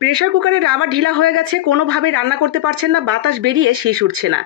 Pressure কুকারের rubber ঢিলা হয়ে গেছে, কোনোভাবে রান্না করতে পারছেন না, বাতাস বেরিয়ে শীষ উঠছে না।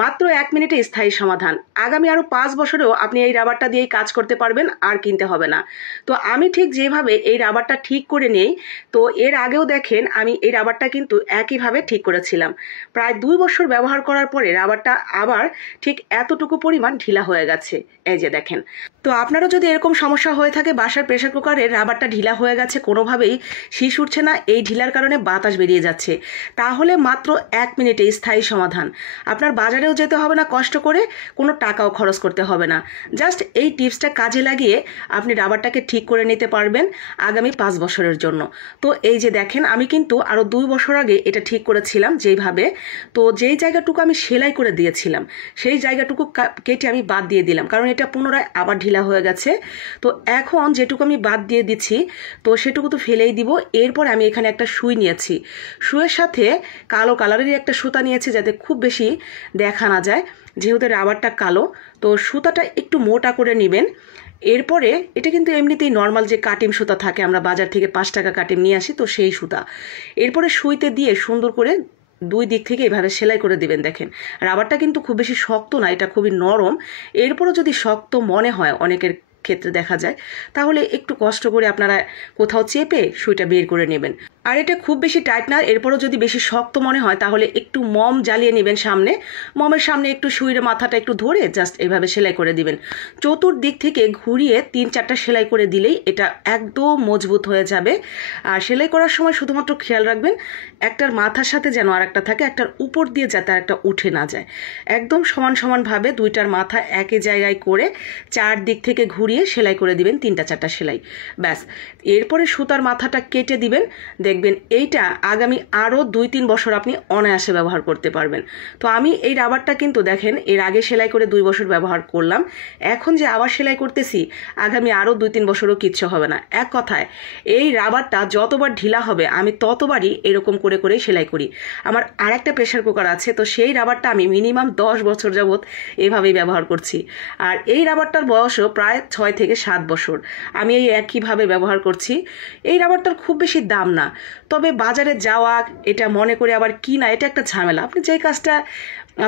মাত্র 1 মিনিটে স্থায়ী সমাধান। আগামী আরও 5 বছরেও আপনি এই রাবারটা দিয়েই কাজ করতে পারবেন, আর কিনতে হবে না। তো আমি ঠিক যেভাবে এই রাবারটা ঠিক করে নেই, তো এর আগেও দেখেন আমি এই রাবারটা কিন্তু একইভাবে ঠিক করেছিলাম। প্রায় 2 বছর ব্যবহার করার পরে রাবারটা আবার ঠিক এতটুকু পরিমাণ ঢিলা হয়ে গেছে। এই যে দেখেন। তো আপনারও যদি এরকম সমস্যা হয়ে থাকে, বাসার প্রেসার কুকারের রাবারটা ঢিলা হয়ে গেছে, কোনোভাবেই শীষ উঠছে না, এই ঢিলার কারণে বাতাস বেরিয়ে যাচ্ছে, তাহলে মাত্র 1 মিনিটে স্থায়ী সমাধান। আপনার বাজারেও যেতে হবে না কষ্ট করে, কোনো টাকাও খরচ করতে হবে না। জাস্ট এই টিপসটা কাজে লাগিয়ে আপনি রাবারটাকে ঠিক করে নিতে পারবেন আগামী 5 বছরের জন্য। তো এই যে দেখেন, আমি কিন্তু আরও 2 বছর আগে এটা ঠিক করেছিলাম যেইভাবে। তো যেই জায়গাটুকু আমি সেলাই করে দিয়েছিলাম সেই জায়গাটুকু কেটে আমি বাদ দিয়ে দিলাম, কারণ এটা পুনরায় আবার ঢিলা হয়ে গেছে। তো এখন যেটুকু আমি বাদ দিয়ে দিচ্ছি, তো সেটুকু তো ফেলেই দিব। এরপর আমি এখানে একটা সুই নিয়েছি, সুইয়ের সাথে কালো কালারেরই একটা সুতা নিয়েছি, যাতে খুব বেশি দেখা না যায়, যেহেতু রাবারটা কালো। তো সুতাটা একটু মোটা করে নেবেন। এরপরে এটা কিন্তু এমনিতেই নর্মাল যে কাটিম সুতা থাকে, আমরা বাজার থেকে 5 টাকা কাটিম নিয়ে আসি, তো সেই সুতা। এরপরে সুইতে দিয়ে সুন্দর করে 2 দিক থেকে এভাবে সেলাই করে দিবেন। দেখেন, রাবারটা কিন্তু খুব বেশি শক্ত না, এটা খুবই নরম। এরপরও যদি শক্ত মনে হয়, অনেকের ক্ষেত্রে দেখা যায়, তাহলে একটু কষ্ট করে আপনারা কোথাও চেপে সুইটা বের করে নেবেন। আর এটা খুব বেশি টাইট না। এরপরও যদি বেশি শক্ত মনে হয়, তাহলে একটু মম জ্বালিয়ে নেবেন সামনে, মমের সামনে একটু সুইয়ের মাথাটা একটু ধরে জাস্ট এইভাবে সেলাই করে দিবেন। চতুর্দিক থেকে ঘুরিয়ে 3-4টা সেলাই করে দিলেই এটা একদম মজবুত হয়ে যাবে। আর সেলাই করার সময় শুধুমাত্র খেয়াল রাখবেন, একটার মাথার সাথে যেন আর একটা থাকে, একটার উপর দিয়ে যাতে আর একটা উঠে না যায়। একদম সমান সমানভাবে 2টার মাথা একই জায়গায় করে 4 দিক থেকে ঘুরিয়ে সেলাই করে দিবেন, 3-4টা সেলাই, ব্যাস। এরপরে সুতার মাথাটা কেটে দিবেন। দেখবেন এইটা আগামী আরও 2-3 বছর আপনি অনায়াসে ব্যবহার করতে পারবেন। তো আমি এই রাবারটা কিন্তু দেখেন এর আগে সেলাই করে 2 বছর ব্যবহার করলাম, এখন যে আবার সেলাই করতেছি, আগামী আরও 2-3 বছরও কিচ্ছু হবে না। এক কথায় এই রাবারটা যতবার ঢিলা হবে আমি ততবারই এরকম করে করে সেলাই করি। আমার আরেকটা প্রেসার কুকার আছে, তো সেই রাবারটা আমি মিনিমাম 10 বছর যাবৎ এভাবেই ব্যবহার করছি। আর এই রাবারটার বয়সও প্রায় 6 থেকে 7 বছর আমি এই একইভাবে ব্যবহার করছি। এই রাবারটার খুব বেশি দাম না, তবে বাজারে যাওয়া, এটা মনে করে আবার কিনা, এটা একটা ঝামেলা। আপনি যে কাজটা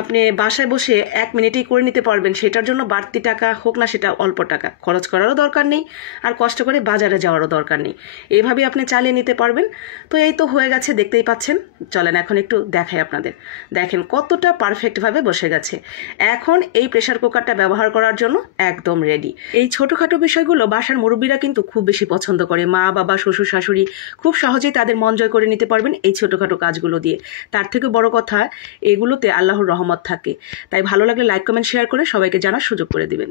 আপনি বাসায় বসে 1 মিনিটেই করে নিতে পারবেন, সেটার জন্য বাড়তি টাকা হোক না সেটা অল্প টাকা খরচ করারও দরকার নেই, আর কষ্ট করে বাজারে যাওয়ারও দরকার নেই। এভাবেই আপনি চালিয়ে নিতে পারবেন। তো এই তো হয়ে গেছে, দেখতেই পাচ্ছেন। চলেন এখন একটু দেখাই আপনাদের। দেখেন কতটা পারফেক্টভাবে বসে গেছে। এখন এই প্রেসার কুকারটা ব্যবহার করার জন্য একদম রেডি। এই ছোটোখাটো বিষয়গুলো বাসার মুরব্বীরা কিন্তু খুব বেশি পছন্দ করে। মা বাবা শ্বশুর শাশুড়ি খুব সহজেই তাদের মন জয় করে নিতে পারবেন এই ছোটোখাটো কাজগুলো দিয়ে। তার থেকে বড় কথা, এগুলোতে আল্লাহর রহমত থাকে। তাই ভালো লাগলে লাইক কমেন্ট শেয়ার করে সবাইকে জানার সুযোগ করে দিবেন।